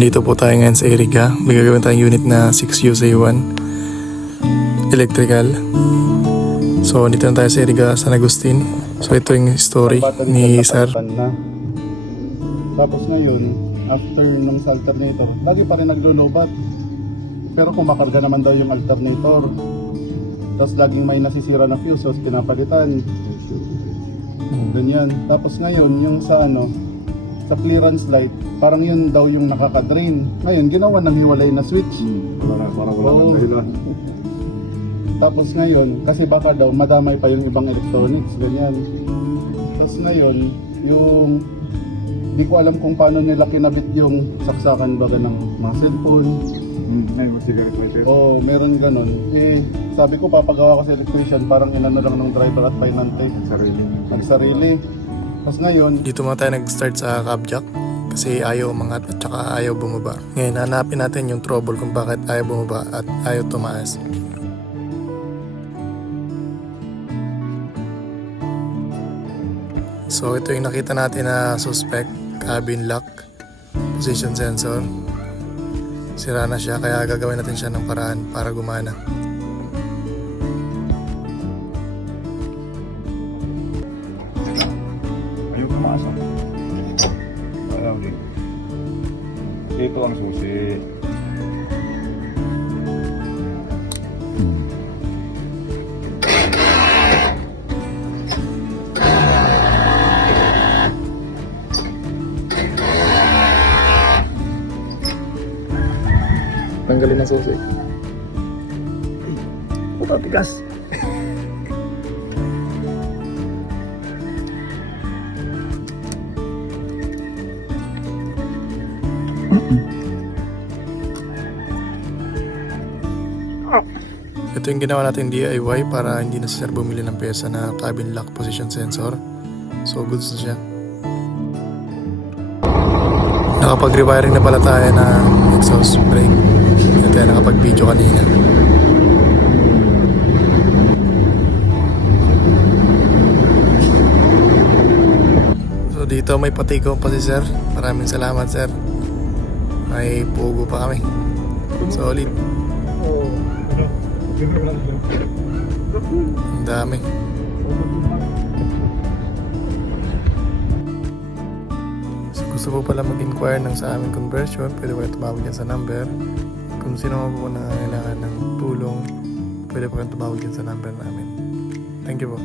Andito po tayo ngayon sa Erica. May gagawin tayong unit na 6USA1 electrical. So dito na tayo sa Erica, San Agustin. So ito yung story ni Sir. Na. Tapos ngayon, after ng sa alternator, lagi pa rin naglolobat. Pero kumakarga naman daw yung alternator. Tapos laging may nasisira na fuse, so pinapalitan. Ganyan. Tapos ngayon, yung sa sa clearance light, parang yun daw yung nakaka-drain. Ngayon, ginawa ng hiwalay na switch. Para wala nang dahilan. Tapos ngayon, kasi baka daw madamay pa yung ibang electronics, ganyan. Tapos ngayon, yung di ko alam kung paano nila kinabit yung saksakan baga ng mga cellphone. Ngayon, cigarette lighter. Oo, meron ganun. Sabi ko papagawa ko sa electrician, parang inano lang ng driver at painante. Sarili. Nagsarili. Tapos ngayon, Dito muna tayo nag-start sa cab jack kasi ayaw umangat at saka ayaw bumaba. Ngayon hanapin natin yung trouble kung bakit ayaw bumaba at ayaw tumaas. So ito yung nakita natin na suspect, cabin lock, position sensor. Sira na siya kaya gagawin natin siya ng paraan para gumana. Ayaw kumasa. Ayaw din. Ito ang susi. Tanggalin ang susi. Puta, tigas. Ito yung ginawa natin DIY para hindi na si Sir bumili ng pyesa na cabin lock position sensor. So goods na siya. Nakapag-rewiring na pala tayo ng exhaust brake. Hindi tayo nakapag-video kanina. So dito may patiko pa si Sir. Maraming salamat Sir. May pugo pa kami. Solid. Ang dami. So, gusto po pala mag-inquire ng sa aming conversion, pwede po kayo tumawag yan sa number. Kung sino po na kailangan ng tulong, pwede po kayo tumawag yan sa number namin. Thank you po.